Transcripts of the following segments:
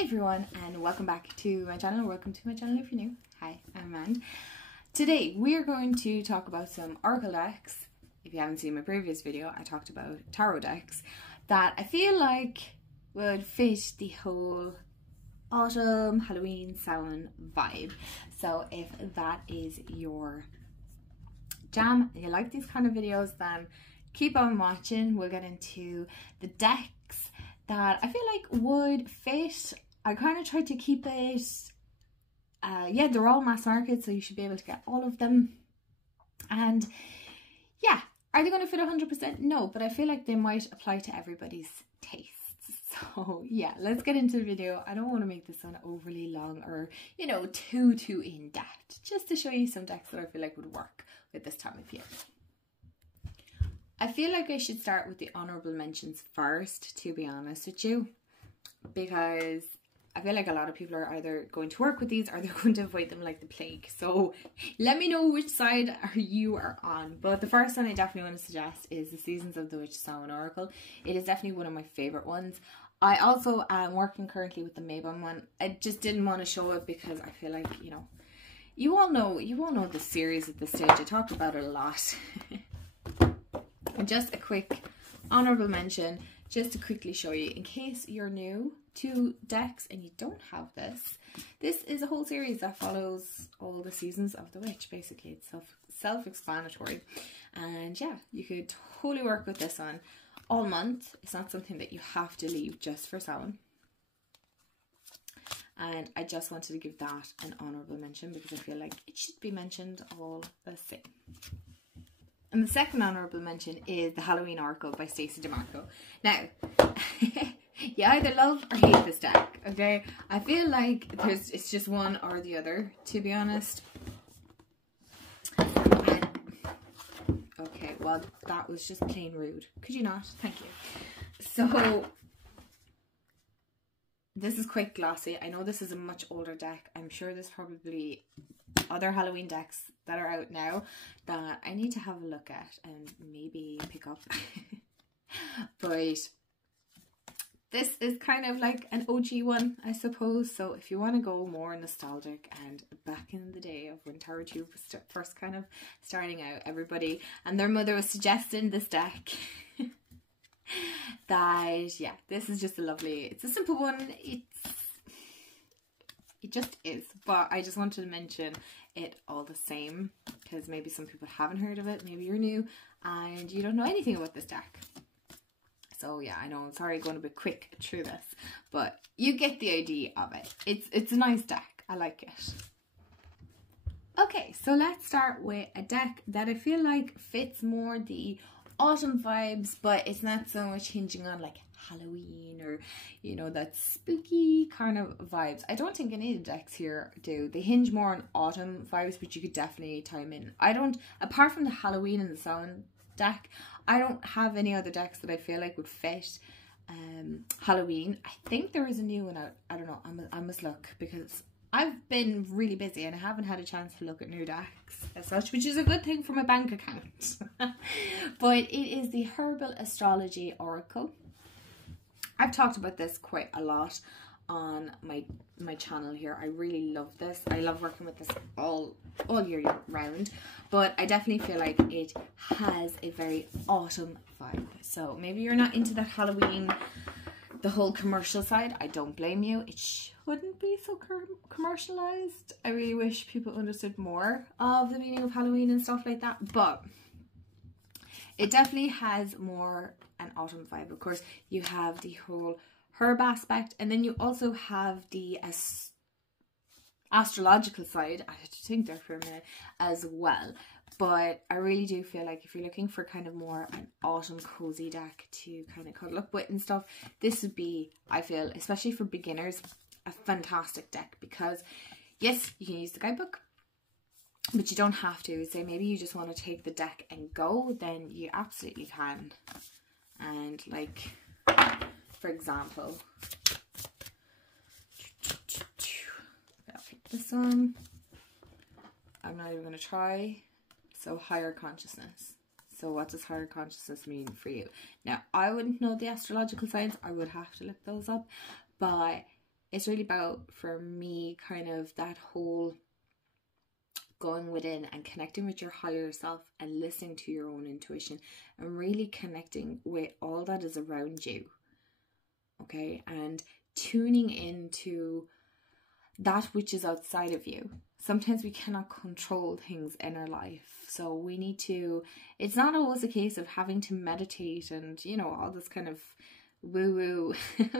Hey everyone, and welcome back to my channel. Welcome to my channel if you're new. Hi, I'm Amand. Today we are going to talk about some oracle decks. If you haven't seen my previous video, I talked about tarot decks that I feel like would fit the whole autumn, Halloween, Samhain vibe. So if that is your jam and you like these kind of videos, then keep on watching. We'll get into the decks that I feel like would fit. I kind of tried to keep it, yeah, they're all mass market, so you should be able to get all of them. And yeah, are they going to fit 100%? No, but I feel like they might apply to everybody's tastes. So yeah, let's get into the video. I don't want to make this one overly long or, you know, too in depth, just to show you some decks that I feel like would work with this time of year. I feel like I should start with the honourable mentions first, to be honest with you, because I feel like a lot of people are either going to work with these or they're going to avoid them like the plague. So let me know which side you are on. But the first one I definitely want to suggest is the Seasons of the Witch Samhain Oracle. It is definitely one of my favourite ones. I also am working currently with the Mabon one. I just didn't want to show it because I feel like, you know, you all know the series at this stage. I talked about it a lot. And just a quick honourable mention, just to quickly show you, in case you're new to decks and you don't have this, this is a whole series that follows all the seasons of the witch. Basically, it's self-explanatory. And yeah, you could totally work with this one all month. It's not something that you have to leave just for Samhain. And I just wanted to give that an honourable mention because I feel like it should be mentioned all the same. And the second honourable mention is the Halloween Oracle by Stacey DeMarco. Now, you either love or hate this deck, okay? I feel like it's just one or the other, to be honest. And, okay, well, that was just plain rude. Could you not? Thank you. So, this is quite glossy. I know this is a much older deck. I'm sure there's probably other Halloween decks that are out now that I need to have a look at and maybe pick up. But this is kind of like an OG one, I suppose. So if you want to go more nostalgic and back in the day of when Tarot Tube was first kind of starting out, everybody and their mother was suggesting this deck. That, yeah, this is just a lovely, it's a simple one. It just is, but I just wanted to mention it all the same because maybe some people haven't heard of it. Maybe you're new and you don't know anything about this deck. So yeah, I know, I'm sorry going a bit quick through this, but you get the idea of it. It's a nice deck. I like it. Okay, so let's start with a deck that I feel like fits more the autumn vibes, but it's not so much hinging on like Halloween or, you know, that spooky kind of vibes. I don't think any of the decks here do. They hinge more on autumn vibes, but you could definitely tie them in. I don't, apart from the Halloween and the Samhain deck, I don't have any other decks that I feel like would fit Halloween. I think there is a new one out. I don't know. I must look because I've been really busy and I haven't had a chance to look at new decks as such, which is a good thing for my bank account. But it is the Herbal Astrology Oracle. I've talked about this quite a lot on my channel here. I really love this. I love working with this all year round, but I definitely feel like it has a very autumn vibe. So maybe you're not into that Halloween, the whole commercial side. I don't blame you. It shouldn't be so commercialized. I really wish people understood more of the meaning of Halloween and stuff like that, but it definitely has more an autumn vibe. Of course, you have the whole herb aspect, and then you also have the astrological side. I had to think there for a minute as well. But I really do feel like if you're looking for kind of more an autumn cozy deck to kind of cuddle up with and stuff, this would be, I feel, especially for beginners, a fantastic deck because yes, you can use the guidebook, but you don't have to. Say maybe you just want to take the deck and go, then you absolutely can. And like, for example, I'll pick this one. I'm not even going to try. So higher consciousness. So what does higher consciousness mean for you? Now, I wouldn't know the astrological signs. I would have to look those up. But it's really about, for me, kind of that whole going within and connecting with your higher self and listening to your own intuition and really connecting with all that is around you. Okay, and tuning into that which is outside of you. Sometimes we cannot control things in our life, so we need to, it's not always a case of having to meditate and, you know, all this kind of woo-woo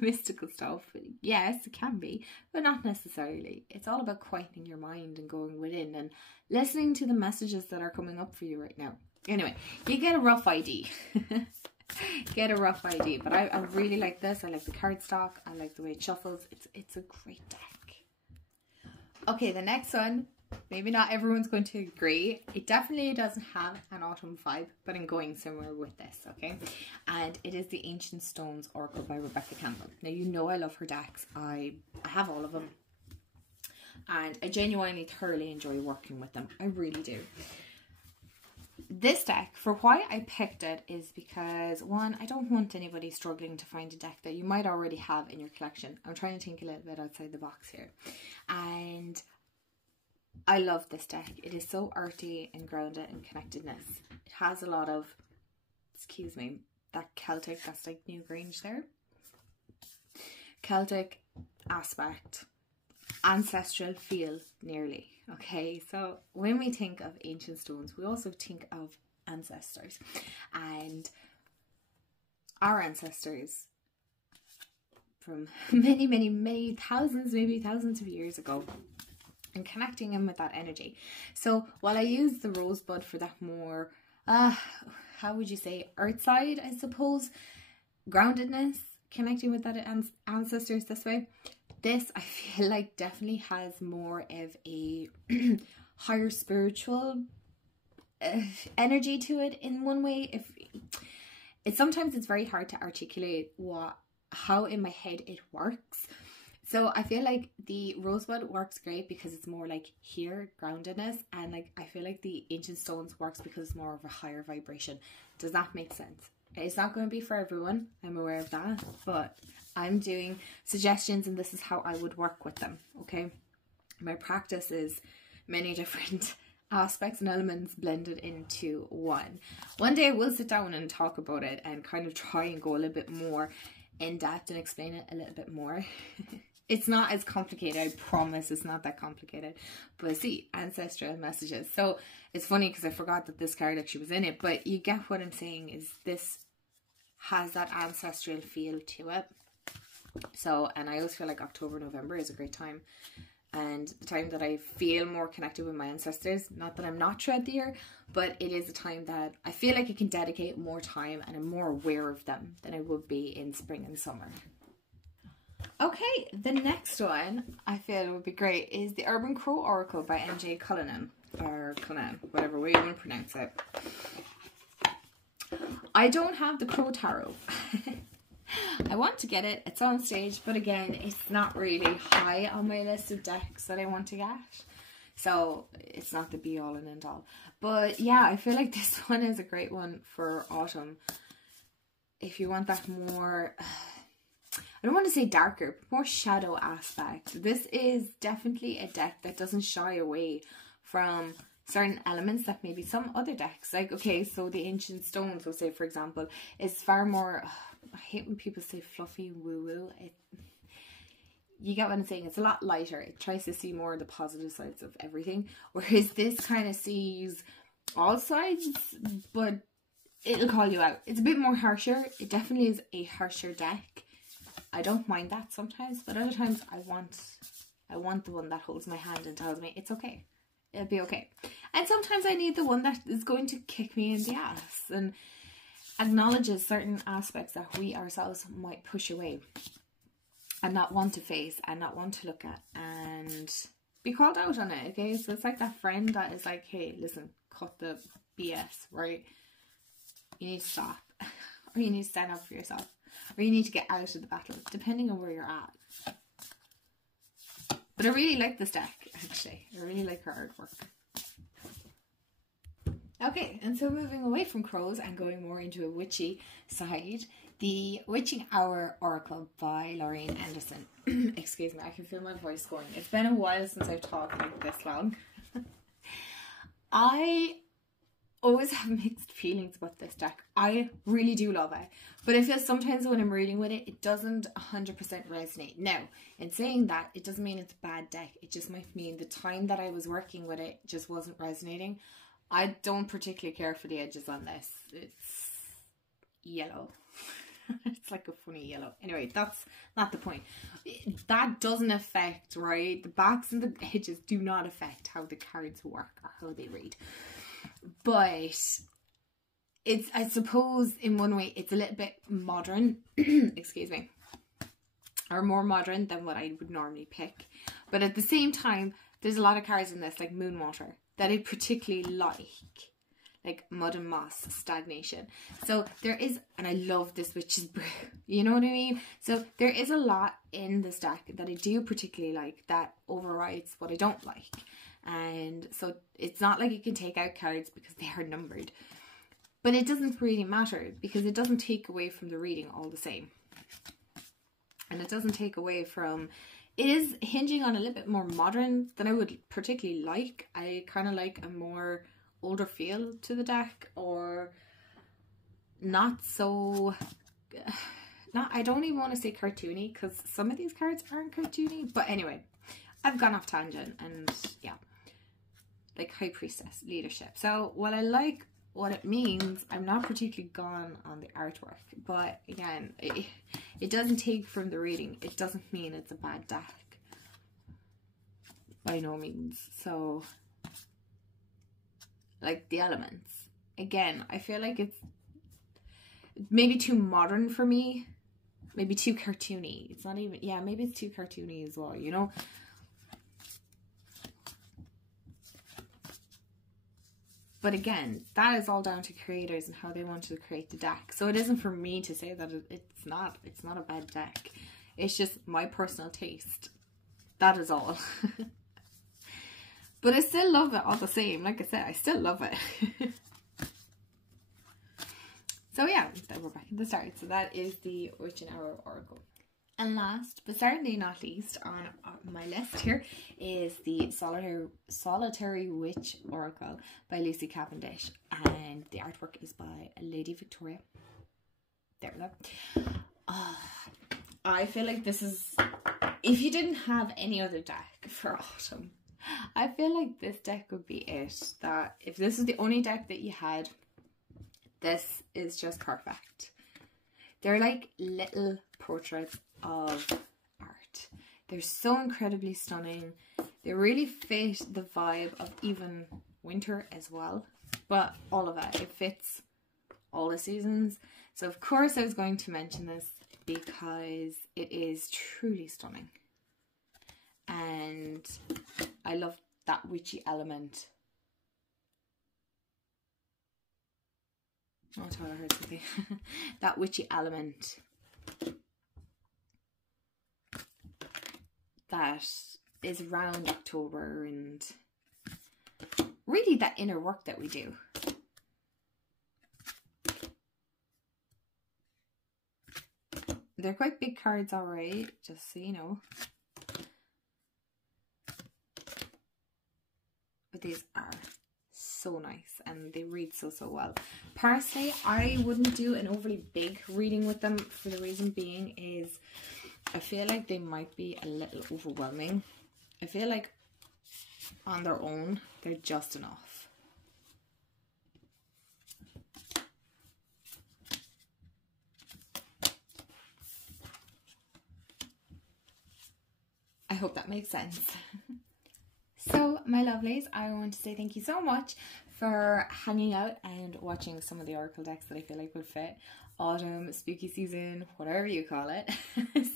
mystical stuff. Yes, it can be, but not necessarily. It's all about quietening your mind and going within and listening to the messages that are coming up for you right now. Anyway, you get a rough idea. Get a rough idea, but I really like this. I like the cardstock. I like the way it shuffles. It's a great deck. Okay, the next one, maybe not everyone's going to agree. It definitely doesn't have an autumn vibe, but I'm going somewhere with this, okay? And it is the Ancient Stones Oracle by Rebecca Campbell. Now, you know I love her decks. I have all of them. And I genuinely, thoroughly enjoy working with them. I really do. This deck, for why I picked it, is because, one, I don't want anybody struggling to find a deck that you might already have in your collection. I'm trying to think a little bit outside the box here. And I love this deck. It is so earthy and grounded and connectedness. It has a lot of, excuse me, that Celtic, that's like New Grange there. Celtic aspect, ancestral feel nearly. Okay, so when we think of ancient stones, we also think of ancestors, and our ancestors from many thousands, maybe thousands of years ago, and connecting them with that energy. So while I use the rosebud for that more, how would you say, earth side, I suppose, groundedness, connecting with that ancestors this way, this I feel like definitely has more of a higher spiritual energy to it in one way. Sometimes it's very hard to articulate how in my head it works. So I feel like the rosebud works great because it's more like here, groundedness, and like I feel like the ancient stones works because it's more of a higher vibration. Does that make sense? It's not going to be for everyone, I'm aware of that, but I'm doing suggestions and this is how I would work with them, okay? My practice is many different aspects and elements blended into one. One day I will sit down and talk about it and kind of try and go a little bit more in depth and explain it a little bit more. It's not as complicated, I promise it's not that complicated. But see, ancestral messages. So it's funny because I forgot that this card actually was in it, but you get what I'm saying is this has that ancestral feel to it. So, and I always feel like October, November is a great time. And the time that I feel more connected with my ancestors, not that I'm not throughout the year, but it is a time that I feel like I can dedicate more time and I'm more aware of them than I would be in spring and summer. Okay, the next one I feel would be great is the Urban Crow Oracle by MJ Cullinan, or Cullinan, whatever way you want to pronounce it. I don't have the Crow Tarot. I want to get it at some stage, but again, it's not really high on my list of decks that I want to get. So it's not the be all and end all. But yeah, I feel like this one is a great one for autumn. If you want that more, I don't want to say darker, but more shadow aspect. This is definitely a deck that doesn't shy away from certain elements that maybe some other decks, like, okay, so the Ancient Stones, we'll say, for example, is far more, I hate when people say fluffy woo-woo. You get what I'm saying? It's a lot lighter. It tries to see more of the positive sides of everything, whereas this kind of sees all sides, but it'll call you out. It's a bit more harsher. It definitely is a harsher deck. I don't mind that sometimes, but other times I want the one that holds my hand and tells me it's okay. It'll be okay. And sometimes I need the one that is going to kick me in the ass and acknowledges certain aspects that we ourselves might push away and not want to face and not want to look at and be called out on it, okay? So it's like that friend that is like, hey, listen, cut the BS, right? You need to stop. Or you need to stand up for yourself. Or you need to get out of the battle, depending on where you're at. But I really like this deck, actually. I really like her artwork. Okay, and so moving away from crows and going more into a witchy side, the Witching Hour Oracle by Lorraine Anderson. Excuse me, I can feel my voice going. It's been a while since I've talked like this long. I always have mixed feelings about this deck. I really do love it, but I feel sometimes when I'm reading with it, it doesn't 100% resonate. Now, in saying that, it doesn't mean it's a bad deck. It just might mean the time that I was working with it just wasn't resonating. I don't particularly care for the edges on this. It's yellow. It's like a funny yellow. Anyway, that's not the point. That doesn't affect, right? The backs and the edges do not affect how the cards work or how they read. But it's, I suppose in one way, it's a little bit modern, excuse me, or more modern than what I would normally pick. But at the same time, there's a lot of cards in this, like Moonwater, that I particularly like Mud and Moss, Stagnation. So there is, and I love this Witch's Brew, you know what I mean? So there is a lot in this deck that I do particularly like that overrides what I don't like. And so it's not like you can take out cards because they are numbered. But it doesn't really matter because it doesn't take away from the reading all the same. And it doesn't take away from... It is hinging on a little bit more modern than I would particularly like. I kind of like a more older feel to the deck, or not so... I don't even want to say cartoony because some of these cards aren't cartoony. But anyway, I've gone off tangent and yeah. Like High Priestess, leadership. So while I like what it means, I'm not particularly gone on the artwork. But again, it doesn't take from the reading. It doesn't mean it's a bad deck. By no means. So, like the elements. Again, I feel like it's maybe too modern for me. Maybe too cartoony. It's not even, yeah, maybe it's too cartoony as well, you know? But again, that is all down to creators and how they want to create the deck. So it isn't for me to say that it's not a bad deck. It's just my personal taste. That is all. But I still love it all the same. Like I said, I still love it. So yeah, then we're back at the start. So that is the Witching Hour Oracle. And last, but certainly not least on my list here, is the Solitary Witch Oracle by Lucy Cavendish. And the artwork is by Lady Victoria. There we go. I feel like this is, if you didn't have any other deck for autumn, I feel like this deck would be it. That if this is the only deck that you had, this is just perfect. They're like little portraits of art. They're so incredibly stunning. They really fit the vibe of even winter as well. But all of it fits all the seasons. So of course I was going to mention this because it is truly stunning. And I love that witchy element. Oh, I thought I heard something. That witchy element that is around October, and really that inner work that we do. They're quite big cards, alright, just so you know. But these are so nice and they read so well. Personally, I wouldn't do an overly big reading with them, for the reason being is I feel like they might be a little overwhelming. I feel like on their own they're just enough. I hope that makes sense. So, my lovelies, I want to say thank you so much for hanging out and watching some of the Oracle decks that I feel like would fit autumn, spooky season, whatever you call it,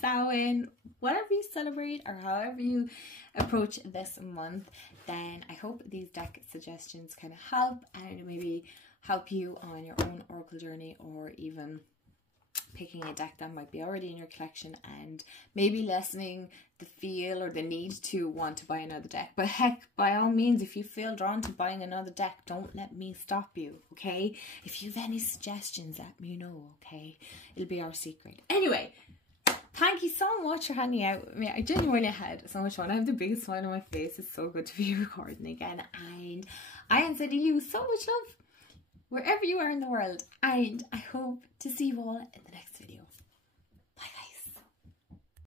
Samhain, whatever you celebrate or however you approach this month. Then I hope these deck suggestions kind of help and maybe help you on your own Oracle journey, or even picking a deck that might be already in your collection and maybe lessening the feel or the need to want to buy another deck. But heck, by all means, if you feel drawn to buying another deck, don't let me stop you, okay? If you have any suggestions, let me know, okay? It'll be our secret. Anyway, thank you so much for hanging out with me. I genuinely had so much fun. I have the biggest smile on my face. It's so good to be recording again. And I am sending you so much love wherever you are in the world. And I hope to see you all in the next video.